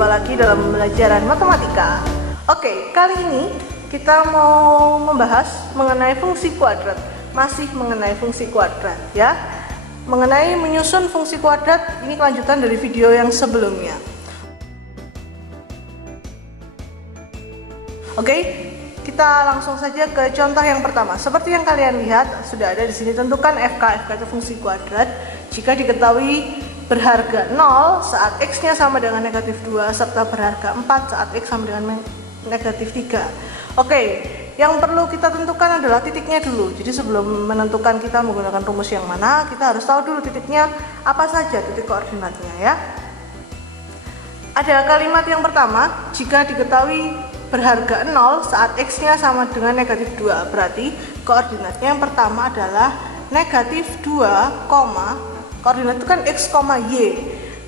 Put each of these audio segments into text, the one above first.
Jumpa lagi dalam pembelajaran matematika. Oke, kali ini kita mau membahas mengenai fungsi kuadrat. Masih mengenai fungsi kuadrat ya. Mengenai menyusun fungsi kuadrat, ini kelanjutan dari video yang sebelumnya. Oke, kita langsung saja ke contoh yang pertama. Seperti yang kalian lihat, sudah ada di sini. Tentukan FK. FK itu fungsi kuadrat jika diketahui berharga 0 saat X-nya sama dengan negatif 2 serta berharga 4 saat X sama dengan negatif 3. Oke, yang perlu kita tentukan adalah titiknya dulu. Jadi sebelum menentukan kita menggunakan rumus yang mana, kita harus tahu dulu titiknya apa saja, titik koordinatnya ya. Ada kalimat yang pertama, jika diketahui berharga 0 saat X-nya sama dengan negatif 2. Berarti koordinatnya yang pertama adalah negatif 2, koordinat itu kan X, Y.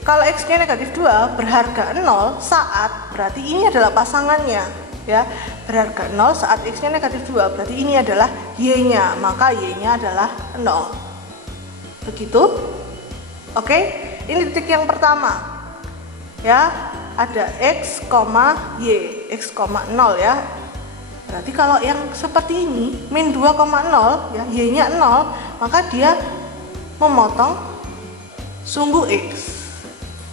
Kalau X-nya negatif 2 berharga 0 saat, berarti ini adalah pasangannya ya. Berharga 0 saat X-nya negatif 2, berarti ini adalah Y-nya, maka Y-nya adalah 0. Begitu? Oke, ini titik yang pertama ya. Ada X, Y, X, 0 ya. Berarti kalau yang seperti ini min 2,0 ya, Y-nya 0, maka dia memotong sumbu X,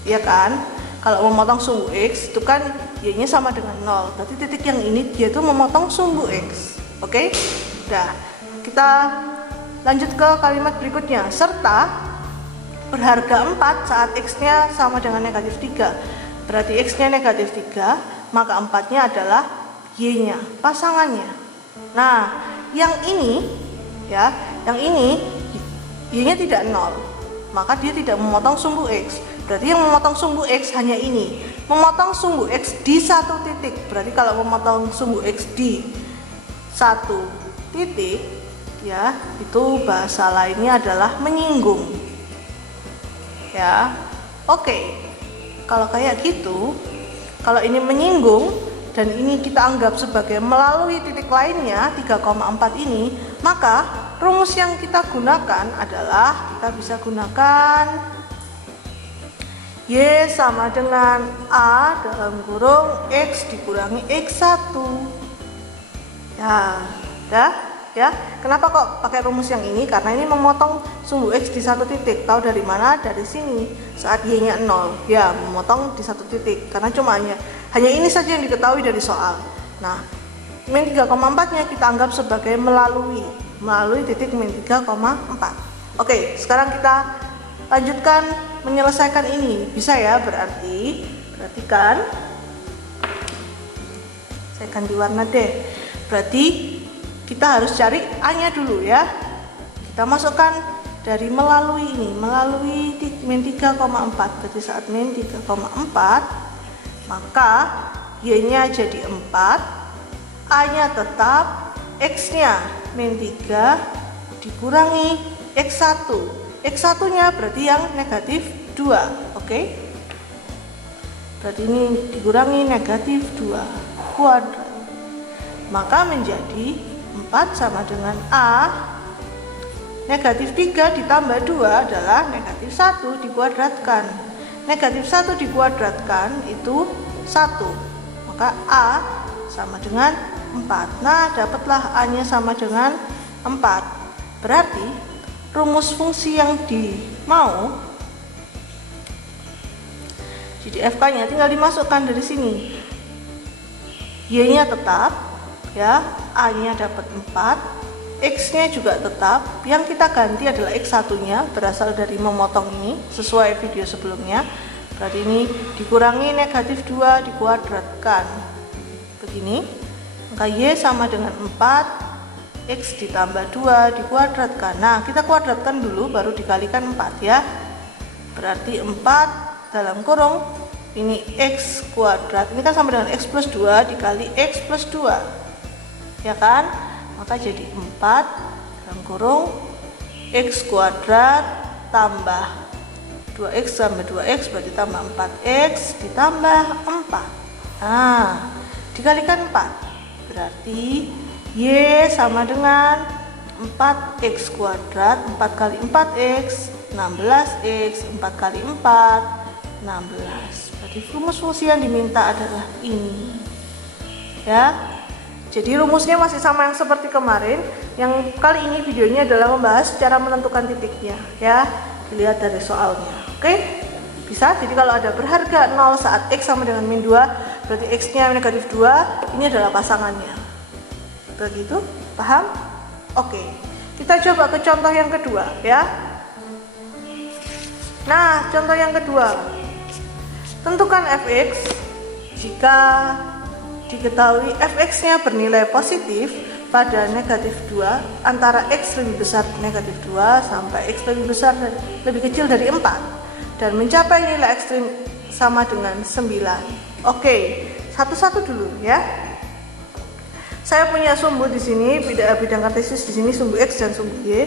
ya kan? Kalau memotong sumbu X itu kan Y-nya sama dengan 0. Berarti titik yang ini dia tuh memotong sumbu X. Oke? Nah, kita lanjut ke kalimat berikutnya. Serta berharga 4 saat X-nya sama dengan negatif 3. Berarti X-nya negatif 3, maka 4-nya adalah Y-nya, pasangannya. Nah, yang ini ya, yang ini Y-nya tidak 0. Maka dia tidak memotong sumbu X. Berarti yang memotong sumbu X hanya ini. Memotong sumbu X di satu titik. Berarti kalau memotong sumbu X di satu titik ya, itu bahasa lainnya adalah menyinggung. Ya. Oke. Kalau kayak gitu, kalau ini menyinggung dan ini kita anggap sebagai melalui titik lainnya 3,4 ini, maka rumus yang kita gunakan adalah kita bisa gunakan Y sama dengan A dalam kurung X dikurangi X1. Ya, dah ya. Kenapa kok pakai rumus yang ini? Karena ini memotong sumbu X di satu titik. Tahu dari mana? Dari sini. Saat Y-nya 0. Ya, memotong di satu titik. Karena cuma hanya ini saja yang diketahui dari soal. Nah, min 3,4-nya kita anggap sebagai melalui titik min 3,4. Oke, sekarang kita lanjutkan menyelesaikan ini. Bisa ya, berarti perhatikan. Saya ganti warna deh. Berarti kita harus cari A-nya dulu ya. Kita masukkan dari melalui ini, melalui min 3,4. Berarti saat min 3,4, maka Y-nya jadi 4, A-nya tetap, X-nya min 3 dikurangi X1. X1-nya berarti yang negatif 2. Oke? Berarti ini dikurangi negatif 2 kuadrat. Maka menjadi 4 sama dengan A. Negatif 3 ditambah 2 adalah negatif 1 dikuadratkan. Negatif 1 dikuadratkan itu 1. Maka A sama dengan 4. Nah, dapatlah A-nya sama dengan 4. Berarti rumus fungsi yang dimau, jadi FK-nya tinggal dimasukkan dari sini. Y-nya tetap ya, A-nya dapat 4, X-nya juga tetap. Yang kita ganti adalah X1-nya, berasal dari memotong ini sesuai video sebelumnya. Berarti ini dikurangi negatif 2 dikuadratkan. Begini. Maka Y sama dengan 4, X ditambah 2 dikuadratkan. Nah, kita kuadratkan dulu baru dikalikan 4 ya. Berarti 4 dalam kurung ini X kuadrat. Ini kan sama dengan X plus 2 dikali X plus 2. Ya kan? Maka jadi 4 dalam kurung X kuadrat tambah 2X tambah 2X berarti tambah 4X ditambah 4. Nah, dikalikan 4. Berarti Y sama dengan 4X kuadrat, 4 kali 4X 16X, 4 kali 4 16. negatif. Rumus fungsi yang diminta adalah ini. Ya. Jadi rumusnya masih sama yang seperti kemarin. Yang kali ini videonya adalah membahas cara menentukan titiknya, ya. Dilihat dari soalnya. Oke? Bisa. Jadi kalau ada berharga 0 saat X sama dengan min 2, berarti X-nya negatif 2, ini adalah pasangannya. Begitu? Paham? Oke. Kita coba ke contoh yang kedua, ya. Nah, contoh yang kedua. Tentukan fx jika diketahui fx-nya bernilai positif pada negatif 2 antara x lebih besar negatif 2 sampai x lebih kecil dari 4 dan mencapai nilai ekstrim sama dengan 9. Oke, satu-satu dulu ya. Saya punya sumbu di sini, bidang kartesius di sini sumbu x dan sumbu y.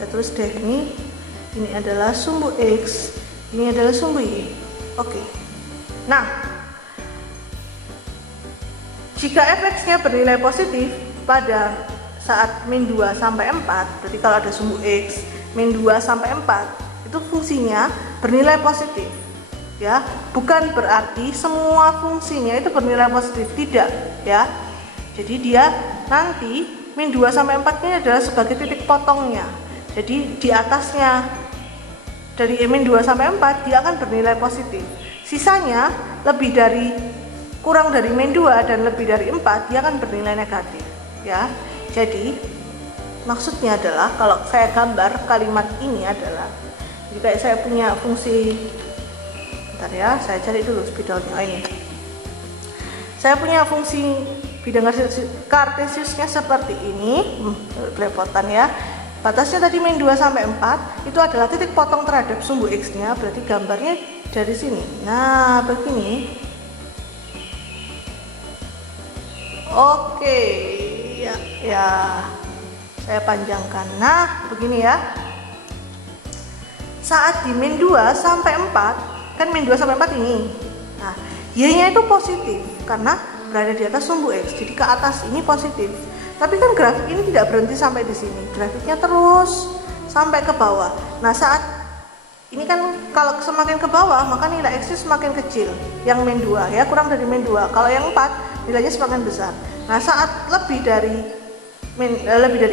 Saya tulis deh ini adalah sumbu x, ini adalah sumbu y. Oke. Nah, jika fx-nya bernilai positif pada saat min 2 sampai 4, berarti kalau ada sumbu x min 2 sampai 4, itu fungsinya bernilai positif. Ya, bukan berarti semua fungsinya itu bernilai positif, tidak, ya. Jadi dia nanti min 2 sampai 4-nya adalah sebagai titik potongnya. Jadi di atasnya dari min 2 sampai 4 dia akan bernilai positif. Sisanya kurang dari min 2 dan lebih dari 4 dia akan bernilai negatif, ya. Jadi maksudnya adalah kalau saya gambar kalimat ini adalah, jika saya punya fungsi, bentar ya, saya cari dulu spidolnya. Ini saya punya fungsi bidang kartesiusnya seperti ini, belepotan ya. Batasnya tadi min 2 sampai 4 itu adalah titik potong terhadap sumbu x-nya, berarti gambarnya dari sini. Nah, begini. Oke, ya. Saya panjangkan. Nah, begini ya. Saat di min 2 sampai 4, kan min 2 sampai 4 ini. Nah, y-nya itu positif karena berada di atas sumbu x. Jadi ke atas ini positif. Tapi kan grafik ini tidak berhenti sampai di sini. Grafiknya terus sampai ke bawah. Nah, saat ini kan kalau semakin ke bawah maka nilai x semakin kecil. Yang min 2 ya, kurang dari min 2. Kalau yang 4 nilainya semakin besar. Nah, saat lebih dari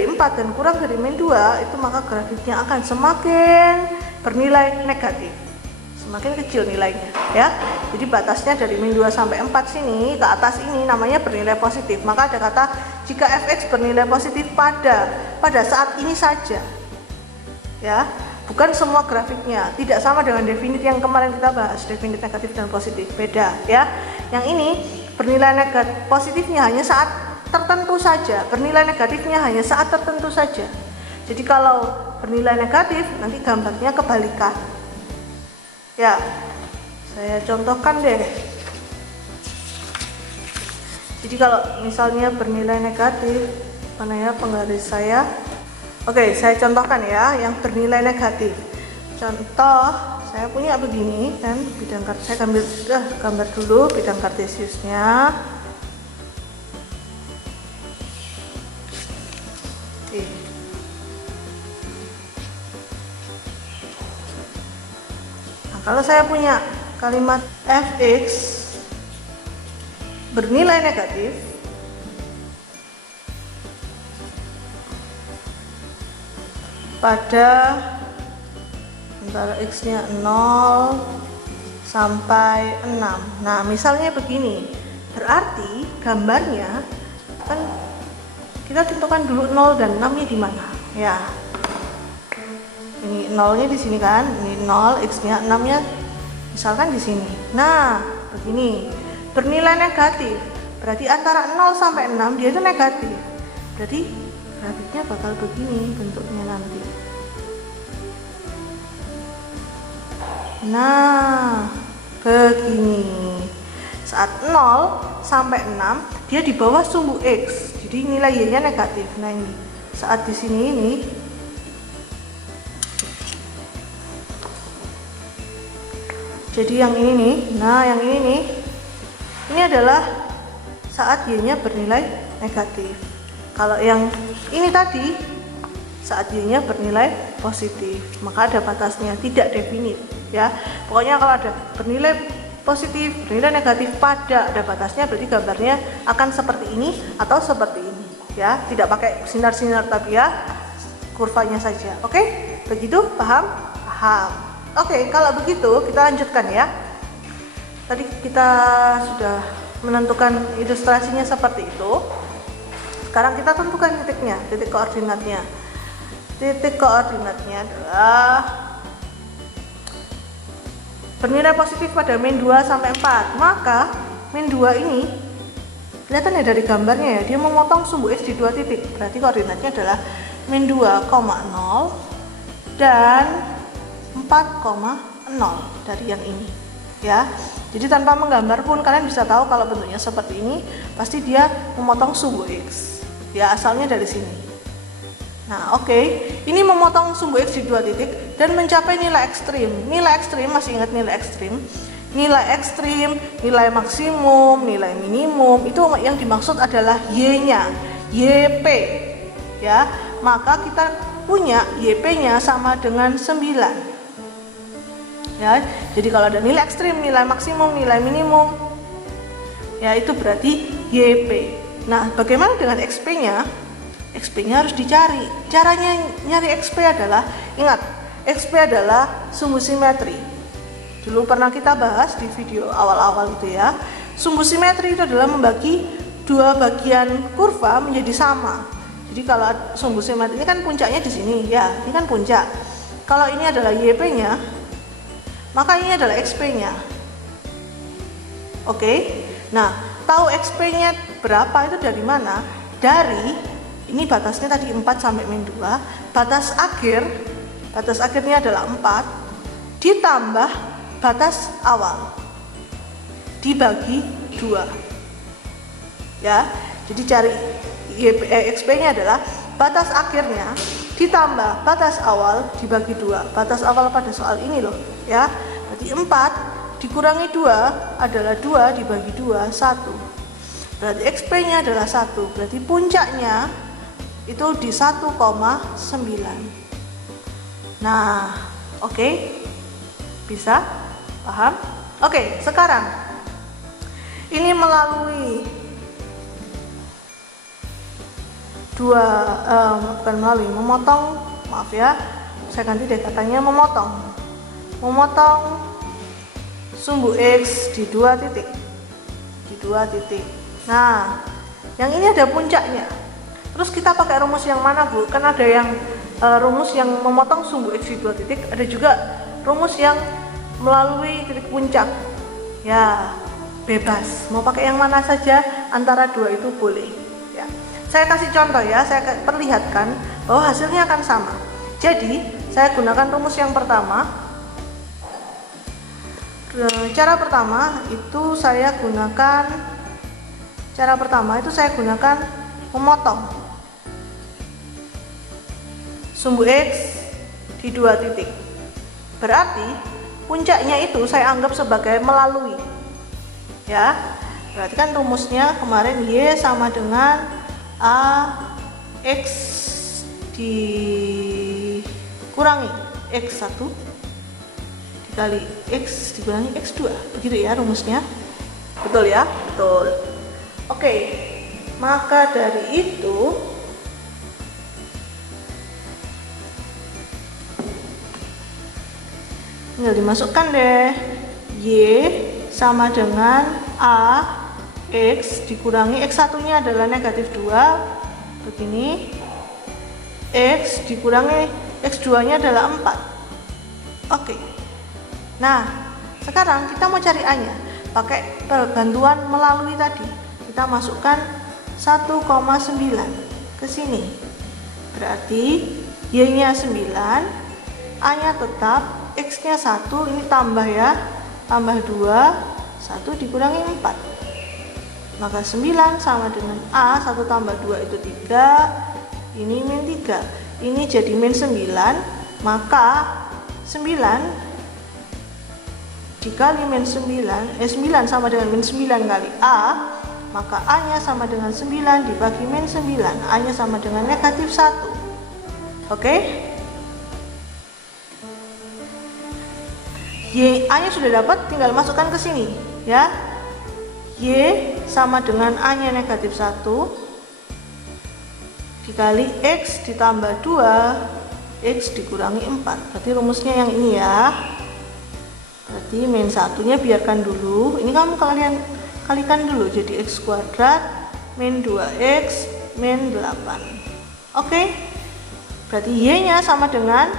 4 dan kurang dari min 2 itu maka grafiknya akan semakin bernilai negatif. Semakin kecil nilainya, ya. Jadi batasnya dari min 2 sampai 4 sini ke atas ini namanya bernilai positif. Maka ada kata jika fx bernilai positif pada saat ini saja. Ya. Bukan semua grafiknya, tidak sama dengan definit yang kemarin kita bahas, definit negatif dan positif, beda ya. Yang ini bernilai negatif positifnya hanya saat tertentu saja, bernilai negatifnya hanya saat tertentu saja. Jadi kalau bernilai negatif nanti gambarnya kebalikan. Ya, saya contohkan deh. Jadi kalau misalnya bernilai negatif, mana ya penggaris saya? Oke, saya contohkan ya yang bernilai negatif. Contoh, saya punya begini kan, saya gambar dulu bidang kartesiusnya. Nah, kalau saya punya kalimat fx bernilai negatif, pada antara x-nya 0 sampai 6. Nah, misalnya begini. Berarti gambarnya kan kita tentukan dulu 0 dan 6-nya di mana? Ya. Ini 0-nya di sini kan? Ini 0, x-nya 6-nya misalkan di sini. Nah, begini. Bernilai negatif. Berarti antara 0 sampai 6 dia itu negatif. Berarti grafiknya bakal begini bentuknya nanti. Nah, begini. Saat 0 sampai 6 dia di bawah sumbu x. Jadi nilai y-nya negatif. Nah, ini saat di sini ini jadi yang ini nih. Nah, yang ini nih. Ini adalah saat y-nya bernilai negatif. Kalau yang ini tadi saat y-nya bernilai positif, maka ada batasnya, tidak definit ya. Pokoknya kalau ada bernilai positif, bernilai negatif pada ada batasnya, berarti gambarnya akan seperti ini atau seperti ini ya, tidak pakai sinar-sinar tapi ya kurvanya saja. Oke, begitu, paham? Paham. Oke, kalau begitu kita lanjutkan ya. Tadi kita sudah menentukan ilustrasinya seperti itu. Sekarang kita tentukan titiknya, titik koordinatnya. Titik koordinatnya adalah bernilai positif pada min 2 sampai 4. Maka min 2 ini kelihatan ya dari gambarnya ya, dia memotong sumbu X di 2 titik. Berarti koordinatnya adalah min 2,0 dan 4,0 dari yang ini ya. Jadi tanpa menggambar pun kalian bisa tahu kalau bentuknya seperti ini, pasti dia memotong sumbu X ya, asalnya dari sini. Nah oke, ini memotong sumbu X di 2 titik dan mencapai nilai ekstrim. Nilai ekstrim, masih ingat nilai ekstrim? Nilai ekstrim, nilai maksimum, nilai minimum, itu yang dimaksud adalah Y-nya, YP ya. Maka kita punya YP-nya sama dengan 9 ya. Jadi kalau ada nilai ekstrim, nilai maksimum, nilai minimum ya, itu berarti YP. Nah bagaimana dengan XP-nya? XP-nya harus dicari. Caranya nyari XP adalah, ingat, XP adalah sumbu simetri. Dulu pernah kita bahas di video awal-awal itu ya. Sumbu simetri itu adalah membagi dua bagian kurva menjadi sama. Jadi kalau sumbu simetri ini kan puncaknya di sini ya, ini kan puncak. Kalau ini adalah YP-nya, maka ini adalah XP-nya. Oke. Nah, tahu XP-nya berapa itu dari mana? Dari ini batasnya tadi 4 sampai min 2. Batas akhirnya adalah 4 ditambah batas awal dibagi 2. Ya. Jadi cari XP-nya adalah batas akhirnya ditambah batas awal dibagi 2. Batas awal pada soal ini loh ya. Berarti 4 dikurangi 2 adalah 2 dibagi 2, 1. Berarti XP-nya adalah 1. Berarti puncaknya itu di 1,9. Nah, oke. Bisa? Paham? Oke, sekarang ini melalui memotong, maaf ya, saya ganti deh katanya, memotong sumbu X di 2 titik. Nah, yang ini ada puncaknya. Terus kita pakai rumus yang mana, Bu? Kan ada yang rumus yang memotong sumbu X di 2 titik, ada juga rumus yang melalui titik puncak. Ya, bebas. Mau pakai yang mana saja antara 2 itu boleh. Ya. Saya kasih contoh ya, saya perlihatkan bahwa hasilnya akan sama. Jadi, saya gunakan rumus yang pertama. Cara pertama itu saya gunakan memotong sumbu X di 2 titik. Berarti puncaknya itu saya anggap sebagai melalui ya. Berarti kan rumusnya kemarin Y sama dengan AX dikurangi X1 dikali X dikurangi X2, begitu ya rumusnya. Betul ya? Betul. Oke, maka dari itu tinggal dimasukkan deh, Y sama dengan AX dikurangi X1 nya adalah negatif 2, begini, X dikurangi X2 nya adalah 4. Oke. Nah, sekarang kita mau cari A nya pakai bantuan melalui tadi. Kita masukkan 1,9 ke sini. Berarti Y nya 9, A nya tetap, X nya 1, ini tambah ya, tambah 2, 1 dikurangi 4. Maka 9 sama dengan A, 1 tambah 2 itu 3, ini min 3. Ini jadi min 9, maka 9 dikali min 9, 9 sama dengan min 9 kali A, maka A nya sama dengan 9 dibagi min 9, A nya sama dengan negatif 1. Oke? A-nya sudah dapat, tinggal masukkan ke sini ya. Y sama dengan A-nya negatif 1 dikali X ditambah 2 X dikurangi 4. Berarti rumusnya yang ini ya. Berarti min 1-nya biarkan dulu. Ini kamu kalian kalikan dulu jadi X kuadrat min 2X min 8. Oke. Berarti Y-nya sama dengan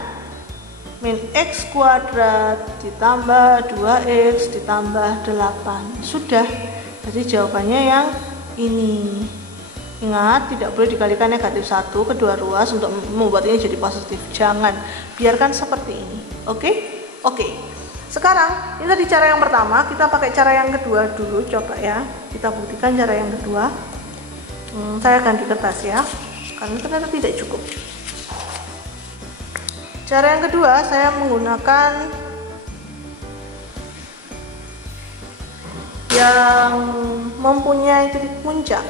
min X kuadrat ditambah 2X ditambah 8. Sudah. Jadi jawabannya yang ini. Ingat, tidak boleh dikalikan negatif 1 kedua ruas untuk membuat ini jadi positif. Jangan, biarkan seperti ini. Oke? Oke. Sekarang, ini tadi cara yang pertama, kita pakai cara yang kedua dulu. Coba ya, kita buktikan cara yang kedua. Saya ganti kertas ya, karena ternyata tidak cukup. Cara yang kedua, saya menggunakan yang mempunyai titik puncak.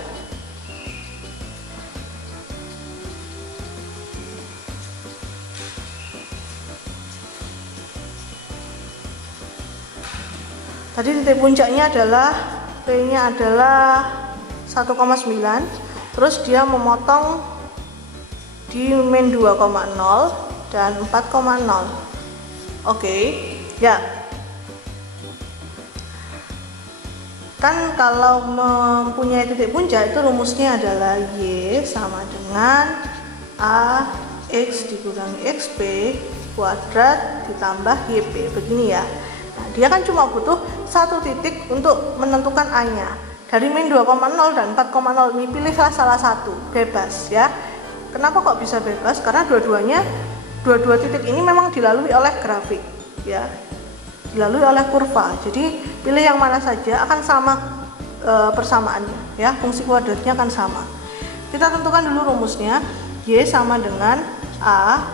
Tadi titik puncaknya adalah P-nya adalah 1,9, terus dia memotong di min 2,0 dan 4,0. Oke, ya. Kan kalau mempunyai titik puncak itu rumusnya adalah Y sama dengan A X dikurangi XP kuadrat ditambah YP. Begini ya. Nah, dia kan cuma butuh satu titik untuk menentukan A-nya. Dari min 2,0 dan 4,0 ini pilihlah salah satu, bebas ya. Kenapa kok bisa bebas? Karena dua titik ini memang dilalui oleh grafik ya. Dilalui oleh kurva. Jadi pilih yang mana saja akan sama persamaannya ya, fungsi kuadratnya akan sama. Kita tentukan dulu rumusnya. Y sama dengan A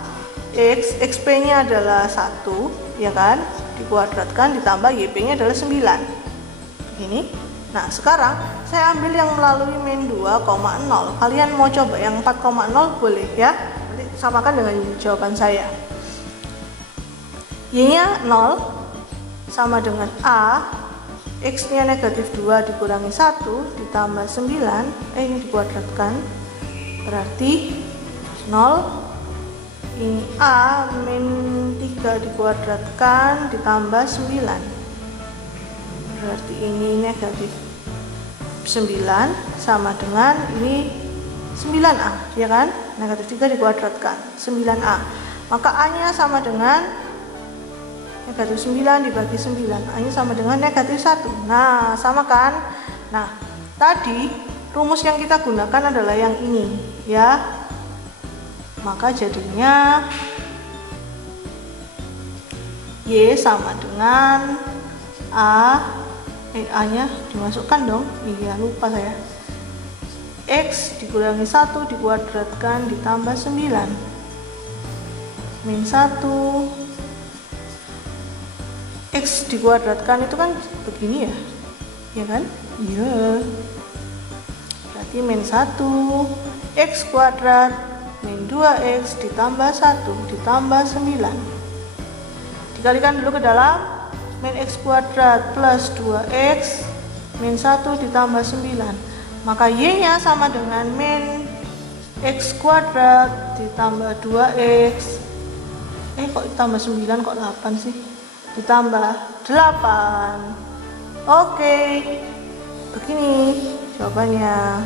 X, XP-nya adalah 1 ya kan, dikuadratkan ditambah YP-nya adalah 9. Ini. Nah, sekarang saya ambil yang melalui min 2,0. Kalian mau coba yang 4,0 boleh ya. Nanti samakan dengan jawaban saya. Y-nya 0 sama dengan A X-nya negatif 2 dikurangi 1 ditambah 9, ini dikuadratkan berarti 0. Ini A min 3 dikuadratkan ditambah 9, berarti ini negatif 9 sama dengan ini 9A ya kan, negatif 3 dikuadratkan 9A, maka A nya sama dengan negatif 9 dibagi 9, A-nya sama dengan negatif 1. Nah, sama kan? Nah, tadi rumus yang kita gunakan adalah yang ini ya. Maka jadinya Y sama dengan A-nya dimasukkan dong. Iya, lupa saya. X dikurangi 1 dikuadratkan ditambah 9 min 1 X dikuadratkan itu kan begini ya, ya kan? Iya. Berarti min 1 X kuadrat min 2X ditambah 1 ditambah 9. Dikalikan dulu ke dalam, min X kuadrat plus 2X min 1 ditambah 9. Maka Y-nya sama dengan min X kuadrat ditambah 2X. Kok ditambah 9 kok 8 sih? Ditambah 8. Oke, begini jawabannya.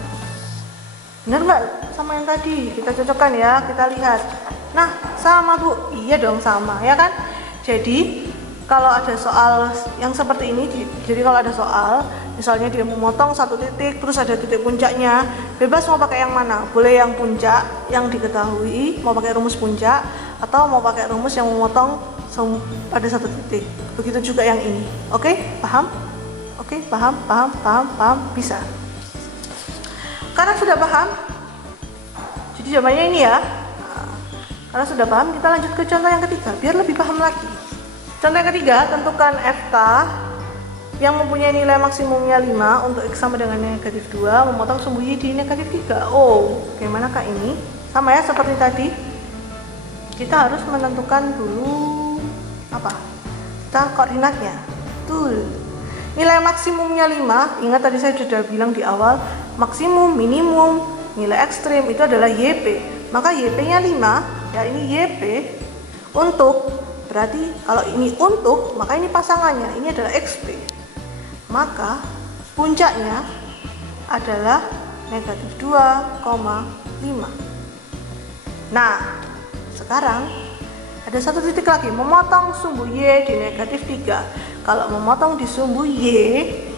Benar nggak sama yang tadi? Kita cocokkan ya, kita lihat. Nah, sama Bu. Iya dong, sama ya kan. Jadi kalau ada soal yang seperti ini, jadi kalau ada soal misalnya dia memotong satu titik terus ada titik puncaknya, bebas mau pakai yang mana. Boleh yang puncak yang diketahui, mau pakai rumus puncak, atau mau pakai rumus yang memotong pada satu titik. Begitu juga yang ini. Oke, paham? Oke, paham, bisa. Karena sudah paham, jadi jawabannya ini ya. Karena sudah paham, kita lanjut ke contoh yang ketiga biar lebih paham lagi. Contoh yang ketiga, tentukan FK yang mempunyai nilai maksimumnya 5 untuk X sama dengan negatif 2 memotong sumbu Y di negatif 3. Oh, bagaimana kak ini? Sama ya seperti tadi. Kita harus menentukan dulu apa? kita koordinatnya. Betul. Nilai maksimumnya 5, ingat tadi saya sudah bilang di awal, maksimum, minimum, nilai ekstrim itu adalah YP. Maka YP-nya 5, ya ini YP untuk, berarti kalau ini untuk, maka ini pasangannya, ini adalah XP. Maka puncaknya adalah negatif 2,5. Nah, sekarang ada satu titik lagi, memotong sumbu Y di negatif 3. Kalau memotong di sumbu Y,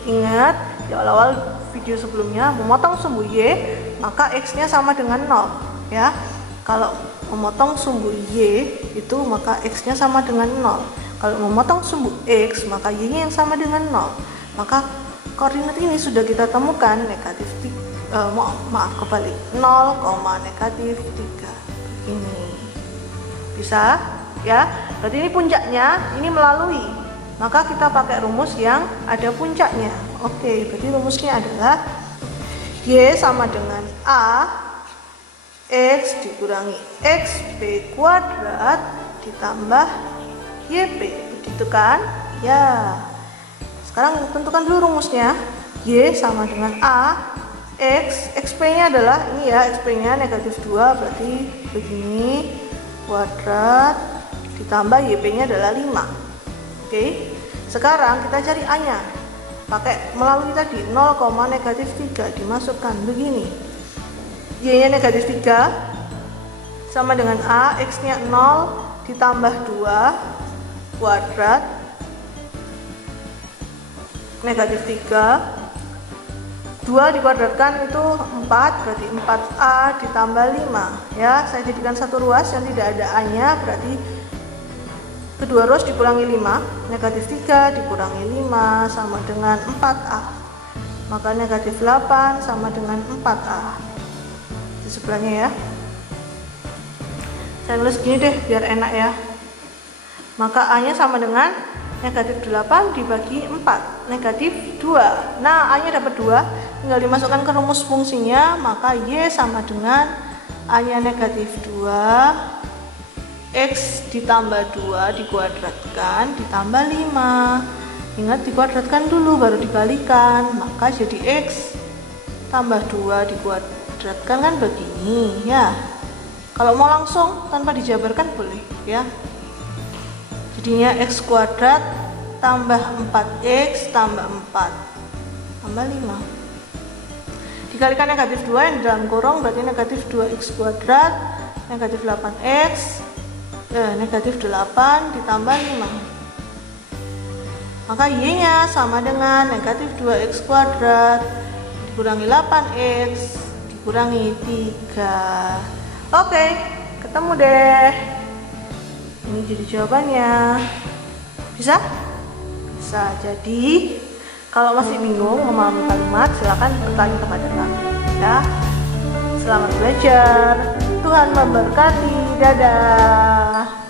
ingat di awal-awal video sebelumnya, memotong sumbu Y, maka X-nya sama dengan 0 ya. Kalau memotong sumbu Y itu maka X-nya sama dengan 0. Kalau memotong sumbu X, maka Y-nya yang sama dengan 0. Maka koordinat ini sudah kita temukan negatif 3, maaf kebalik, 0, negatif 3 ini. Bisa ya, berarti ini puncaknya, ini melalui, maka kita pakai rumus yang ada puncaknya. Oke, berarti rumusnya adalah Y sama dengan A X dikurangi XP kuadrat ditambah YP, begitu kan ya. Sekarang tentukan dulu rumusnya. Y sama dengan A X, XP nya adalah ini ya, XP nya negatif 2, berarti begini, kuadrat ditambah YP nya adalah 5. Oke, sekarang kita cari A nya, pakai melalui tadi 0, negatif 3 dimasukkan begini, Y nya negatif 3 sama dengan A, X nya 0 ditambah 2 kuadrat negatif 3, 2 dikuadratkan itu 4, berarti 4A ditambah 5 ya. Saya jadikan satu ruas yang tidak ada A nya, berarti kedua ruas dikurangi 5, negatif 3 dikurangi 5 sama dengan 4A, maka negatif 8 sama dengan 4A di sebelahnya ya. Saya tulis gini deh biar enak ya. Maka A nya sama dengan negatif 8 dibagi 4, negatif 2. Nah, A nya dapat 2, tinggal dimasukkan ke rumus fungsinya, maka Y sama dengan A nya negatif 2, X ditambah 2 dikuadratkan ditambah 5. Ingat dikuadratkan dulu baru dikalikan, maka jadi X tambah 2 dikuadratkan kan begini ya. Kalau mau langsung tanpa dijabarkan boleh ya. Jadinya X kuadrat tambah 4X tambah 4 tambah 5 dikalikan negatif 2 yang di dalam kurung, berarti negatif 2X kuadrat negatif 8X negatif 8 ditambah 5, maka Y nya sama dengan negatif 2X kuadrat dikurangi 8X dikurangi 3. Oke, ketemu deh. Ini jadi jawabannya. Bisa? Bisa. Jadi kalau masih bingung memahami kalimat, silakan bertanya kepada kami ya. Selamat belajar. Tuhan memberkati. Dadah.